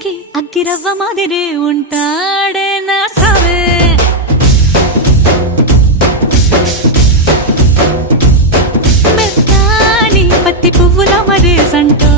చేతికి అగ్గిరవ్వ మాదిరే ఉంటాడే నా సావే మెత్తాని పత్తి పువ్వుల మరే సంటో